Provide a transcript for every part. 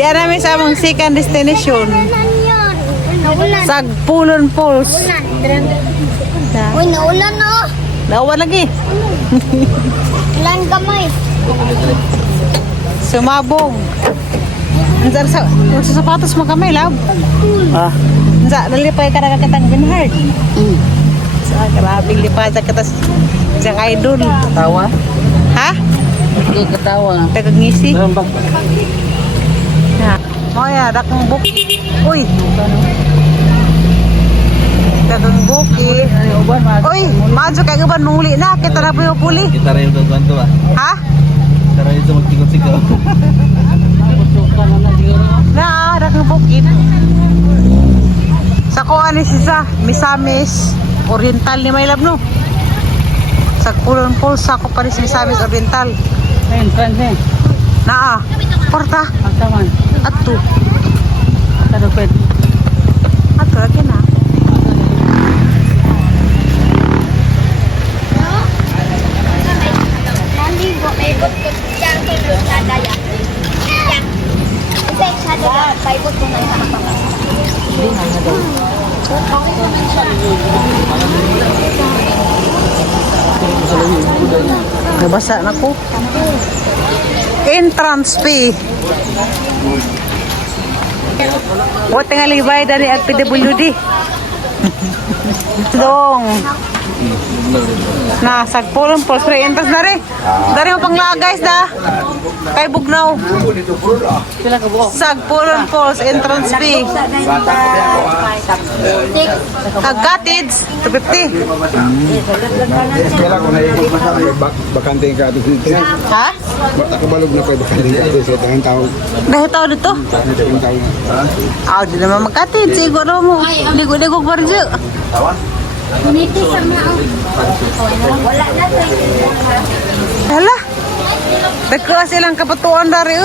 Di namin sa among second destination. Sagpulon Falls. Uy, naulan na oh. Nauwan lagi. Ilan kamay? Sumabog. Ansa sa sapatos mo kamay, lab. Ah. Ansa nalipay ka na kakatang binhard. Sa grabing lipad sa katas sa idol. Katawa. Ha? Hindi katawa. Tagangisi. Meron bang Ha. Oh ya, dakong buki. Uy. Dagang buki. Uy, majo kay uban nuli na kita na puyo puli. kita rin yung ganto ah. Ha? Kita rin yung magtikot-tikot. Na, dagang bukid. Sa kuan ni sisa, Misamis Oriental ni Maylab no. Sa Kulon Falls ako pa rin sa Misamis Oriental. Ayun, friends eh. Naa, porta. Ang taman. Ato. Kadupit. Ato lagi na. Naligo, ikot ko siya sa daya. Isa sa daya, paikot ko na yung harapan. Nabasa na ko. Entrance fee. What nga libay dari at PWD. Dong. Na sagpulon po free entrance na rin. Dari mo pangla guys da. Kay Bugnaw. Sila ka buo. Sagpulon Falls entrance fee. Cottage 250. Kaya ko na ikot na bakante ka dito. Ha? Ako balog na pwede bakante ka sa tangang tao. Dahil tao dito. Dito yung tao. Ah, di naman magkatid. Siguro mo. Ligo-ligo pa rin siya. Niti sa mga wala na Hala. Dagko silang kapatuan dari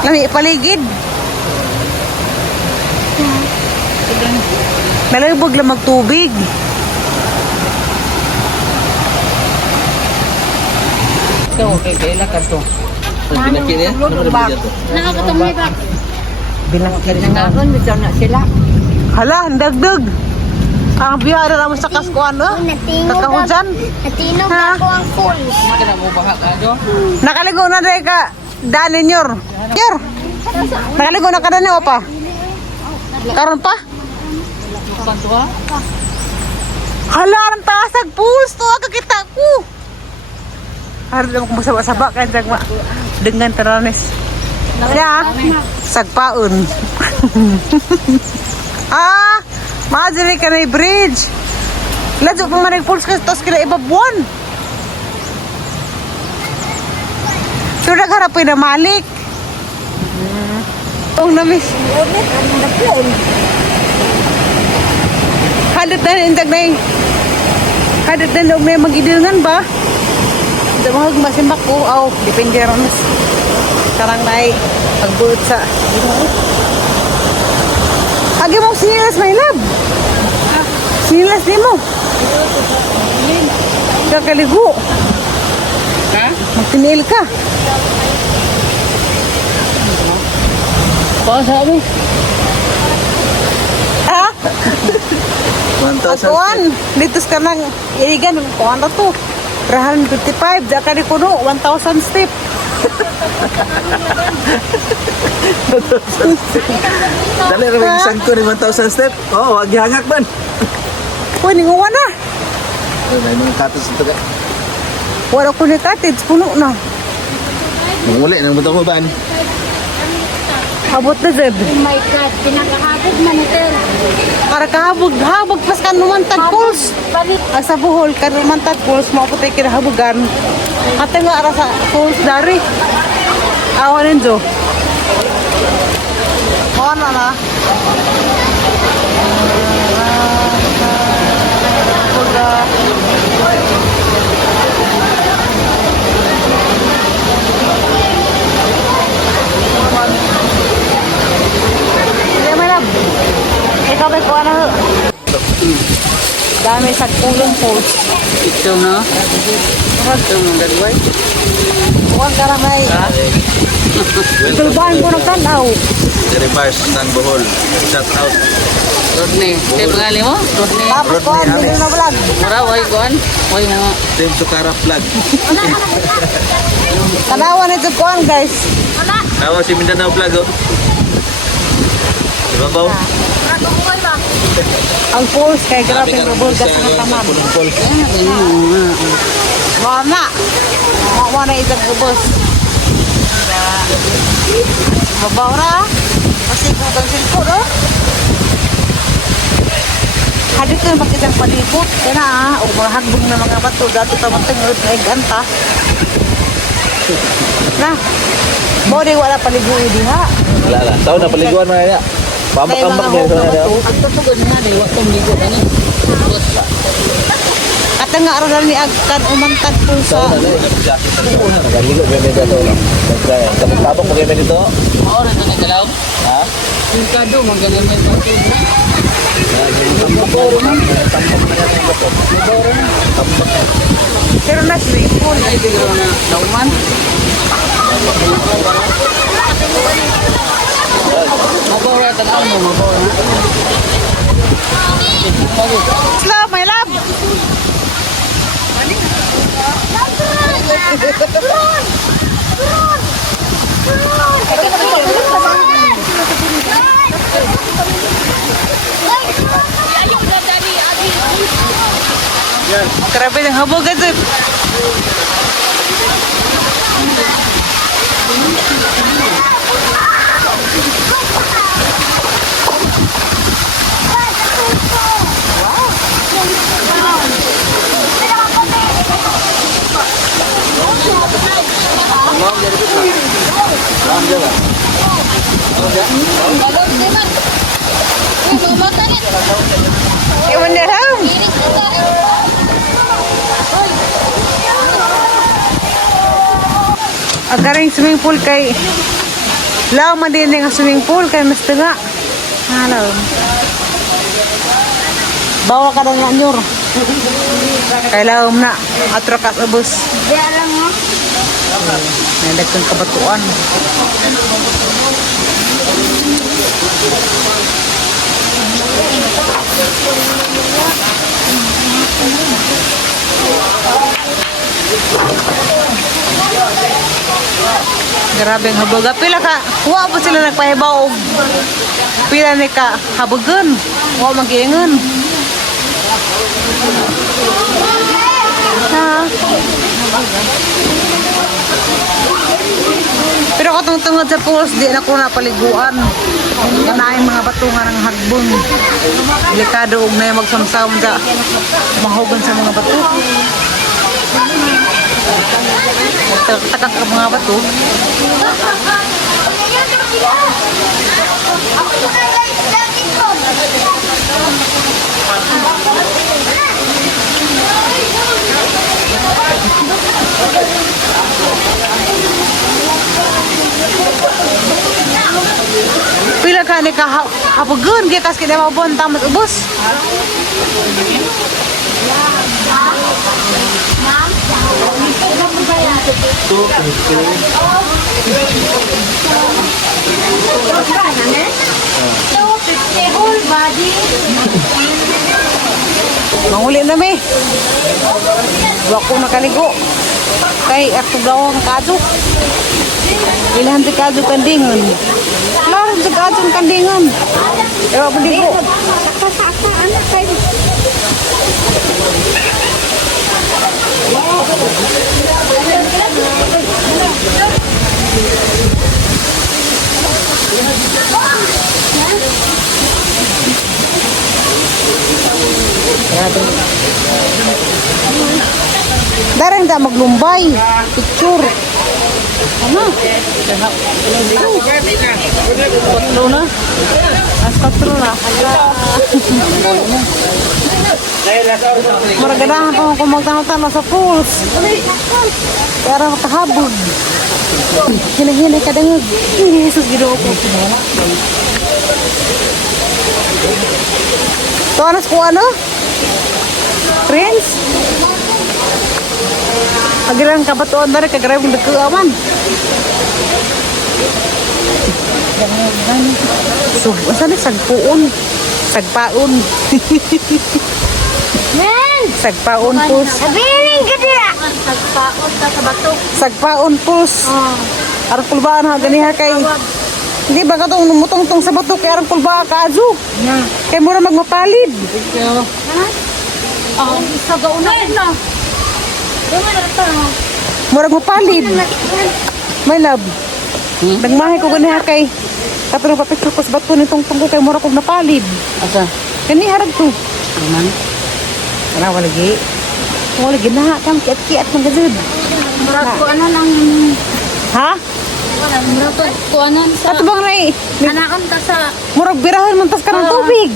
Lami paligid. Nalibog lang magtubig. Ito, kailan ka to? Binakit niya? Ano ba naman dito? nakakatumay ba? Binakit na na sila. Hala, dagdag. Ang biyara naman sa kaskuan, no? Kakahujan. Natinog Ha? ako ang pool. Kaya mo baha ka do? Nakaligo na rin ka. Danin yor. Yor. Nakaligo na ka na niyo pa. Karon pa? Kantua? Hala, ang tasag pools to. Kakita ko. Harap lang kung masaba-saba. Kaya dengan teranes. Ya, sagpaon. Ah, maadili ka na bridge. Ladyo pa man pools kasi tos kila ibabuan. So, nagharapin na malik. Ang namis. Halit na indag na eh. Halit na huwag na yung mag-idilngan ba? Hindi mo huwag masimbak ko. Oh, depende rin. Karang na eh. Pagbuot sa... Agi mo sinilas, my love. Sinilas din mo. Kakaligo. Ha? Magtiniil ka. Paa sabi? Ha? 1,000. Kuan, dito ka nang iligan. Kuan na to. 355. Diyan ka di kuno. 1,000 step. Dali rin yung isang ko ni 1,000 step. Oo, wag ihangak man. Uy, ninguwan na. May mga katos ito ka. Wala ko ni cottage. Puno na. Manguli, nang buto ko ba? Abot na, Zeb. Oh my God, pinakahabog man ito. Para kahabog pas kan numantad pools. Ang sa buhol kan numantad pools mo po tayo kinahabugan. Ate nga ara sa pools dari. Awan jo. Awan na. Hindi malab. Ikaw may kuha na. Dami sa Kulon Falls. Ito na. Ito na, dagway. Huwag ka na may. Tulbahan ko ng tanaw. Dari Bars, San Bohol. Shout out. Rodney. Kaya pangalan mo? Rodney. Tapos ko, hindi na vlog. Mura, way kuan. Way mo. Team Sukara Vlog. Tanawan ito ko guys. Tawa si Mindanao Vlog, oh. Diba ba? Ang pulse kay grabe ng bulga sa katamam. Wala. Wala na isang ubos. Babaw na. Kasi kung kang silpo, no? Hadit ka na makitang palipot. Kaya na, o mga hagbong na mga bato. Dato tamang-tangod na iganta. Na. Mo di wala paliguan diha. Wala lang. Tahu na paliguan mo na. Pamak-amak Kaya din. mga bato. Ang tutugon na, di wakong ligo ka ni. At nga araw ni agkan umantad po sa Nagaligo kami dito. Tapos mo kami dito. Oo, rin na galaw. Ha? Yung kado, magaling may pagkibra. pero na swimming pool. Ay, tigro na nauman. Mabawra tanaw mo, mabawra. Love, my love. Grabe ng habog ito. Iwan na lang. Agaring swimming pool kay lao man din nga swimming pool kay mas nga. Halaw. Bawa ka nga nyor. Kay lao na atrakas ubos. Di alam mo. Nalagkan kabatuan. Grabe ang haboga. Pila ka, huwa po sila nagpahibaw. Pila ni ka habogan. Huwa mag-iingan. Ha? Pero kung tungod sa pools, di na ko napaliguan. Kanaing mga batungan ng hagbon. Delikado og na magsamsam sa mahugan sa mga bato. Takak ka mga bato. Pila ka ni kahapagun kaya kas kita mabon tamat ubos. Manguli na mi. Wako nakaligo. Kay ako gawang kado. Ilahan ti kado kandingan. Laro ti kado kandingan. Ewa po di ko. Saka-saka, anak kayo. Darang da maglumbay. Picture. Ano? Patlo na. As patlo na. Maraganahan pa kung magtanong-tanong sa pools. Para makahabog. Hinay-hinay ka dangag. Jesus, ginoo ko. Ito anas po ano? Friends? Agilan kabatuan dari kagaraw ng dagkaaman. So, saan sagpuon? Sagpaon. Men! Sagpaon pus. Abiling ka dira! Nagpaot ka sa batok. Sagpaon pus. Arang pulbaan ha ganiha kay. Hindi ba katong numutong-tong sa bato kay arang pulbaan ka azu. Kay mura magmapalid. Ah, isa gaunay na. Dumi na ito. Mura magmapalid. My love. Nagmahay ko ganiha kay. Kapag napapicture ko sa bato nitong tungko kay mura kong napalid. Asa? Kani harag to. Aman? Wala lagi. Wala lagi na kam kiat-kiat ng gazud. Murag ko ano lang. Ha? Murag ko kuanan sa... Kato bang ray? Anaon ka sa... Murag birahan man tas ka ng tubig.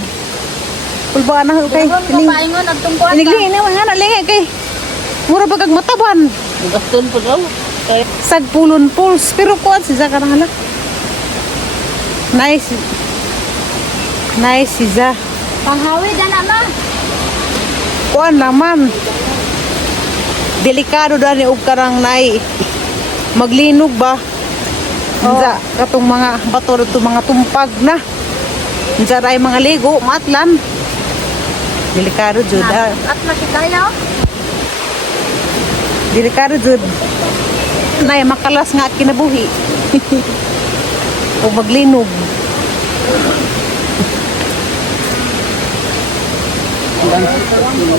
Pulbaan na kay. Doon ko paingon at tungkuan ka. Iniglingi na mga na lingi kay. Mura bagag mataban. Gaston po daw. Kaya Sagpulon pulse pero kuan si Zaka na hala. Nice. Nice si Zaka. Panghawid na ma. Kuan naman. Delikado dani og karang nay maglinog ba? Unsa katong mga bato to mga tumpag na. Unsa ray mga ligo matlan. Delikado jud. At makikaya. Delikado jud. Nay makalas nga at kinabuhi. O maglinog.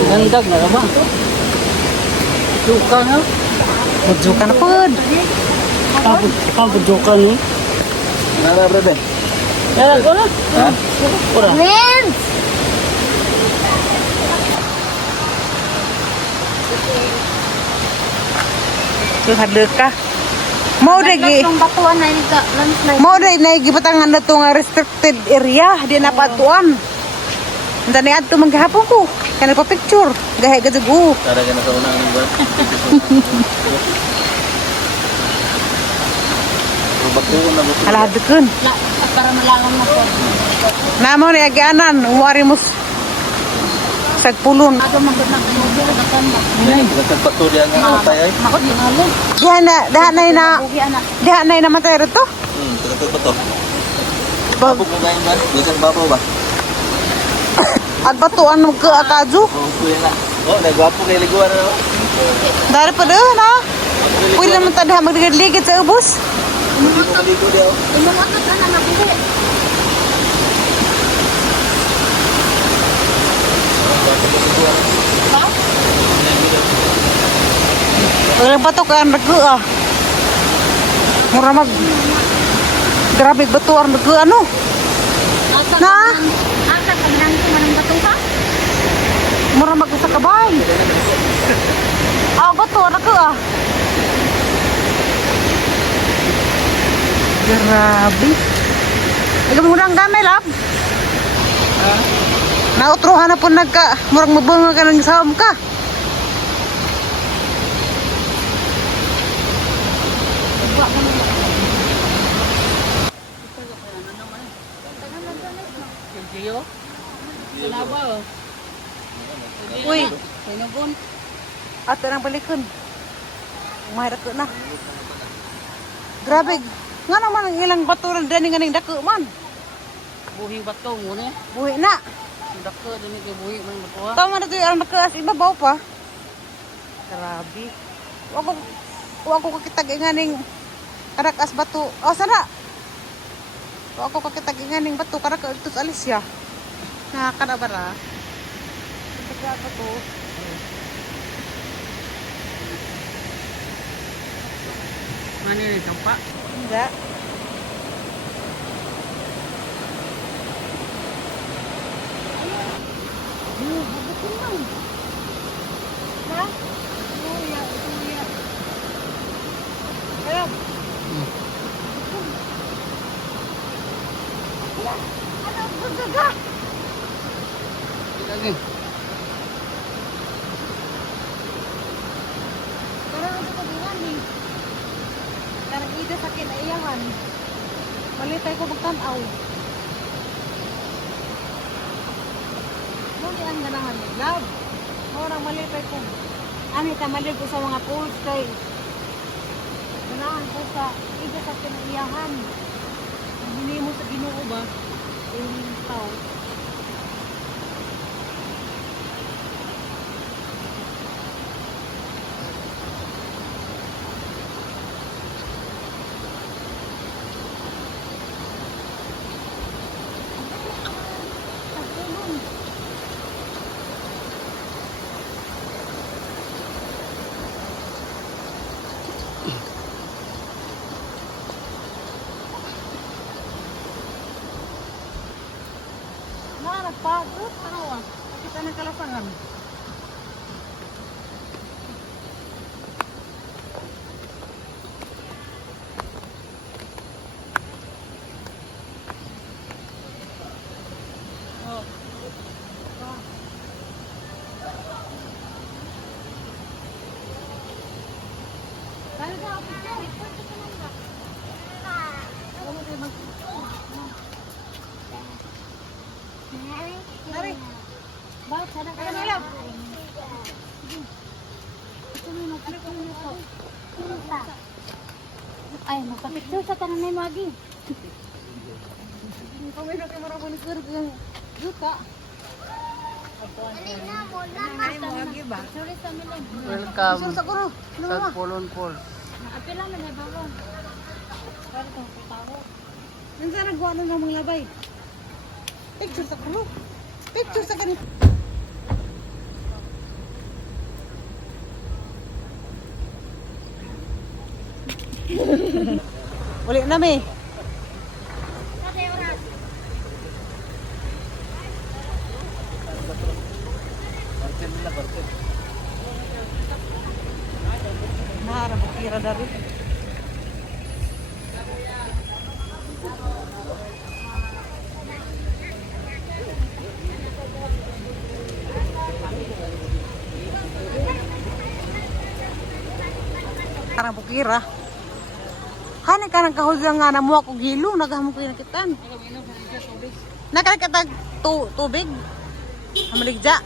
gandag na ba? Duka na? Mudyo ka na pod. Duka ni? Nara, brother. Yara ko na. Ha? Ura. Men! Hadlok ka. Mao dagi. Yung batuan na yung landslide. Mao dai na gibatangan na to nga restricted area di na patuan. Unta ni adto man gahapon ko. Kana pa picture. Gahe gajud ko. Tara ka na sa unang ng buwan. Bakuon na bakuon. Ala dukun. Para malangon mo po. Namo ni agianan umari mus sagpulon. Ako magod na kayo. Batan mo. Nagpagpato diyan nga tay ay. Makot yung alin. Diha nay na matay to. Nagpagpato. Bago mo ngayon ba? Bisan babaw ba? At batuan mo ka akaju. Oh, kuya na. Oh, nagwapo kay liguan na. Dari pa na. Pwede naman ta diha magligid-ligid sa ubos. Hindi mo maligo diyan. Imungatot ka na nabuhi. Walang batok ka naga ah. Mura mag grabe batuan naga ano. Asa Na? Asa ka nang kumanang bato ka? Mura mag sa kabay. Ah, batuan naga ah. Grabe. Ikaw muna ang gamay lab. Nautruhan na po nagka murang mabunga ka ng sawam ka. Jiyo? Salawa oh. Uy, Sinugon. ato nang balikon. Mahirap ko na. Grabe. Nga naman ang ilang baturan dani nga ning dako man. Buhi bato mo ne. Buhi na. Dako dini kay buhi man bato. Tama na to yung nakaas ibabaw pa. Grabe. Wa ko kakitag nga ning karakas bato. Oh, sana. Wa ko kakitag nga ning bato karakas tus Alicia. Nakakadabara. Kaya to. Mani ni kampa. Enggak. Lagi. Karang sa kabingan ni. Karang ida sa kinaiyahan. Malitay ko magtanaw. Muli ang ganahan ni love. Orang malitay ko. Ani ta malig ko sa mga pools kay ganahan ko sa ida sa kinaiyahan. Hindi mo sa Ginoo ba? Yung tao. Nagpagod, ano ah? Kita ng kalasangan. Oh. Dahil ka ako dyan, punta ka lang ba? Ano kayo Mari. Bakit sana ka na lang? Ito mo magpicture nito. Ay, magpapicture sa tanan ni Maggie. Kung may nakamara ko ni Sir yung juta. Ay, mo lagi ba? Sorry sa milang. Welcome Sir, siguro. Ano sa ba? Polon Falls. Nakapila na may bawang. Pero kung pitawo. Minsan nagwa na ng mga labay. Picture sa kulo. Picture sa ganito. Uli na mi. Nara bukira dari. Karang bukira. Hani ka nagkahulgang nga na mo ako gilo, naghamon ko yung nakitan. Nakalikatag tubig. Hamaligja.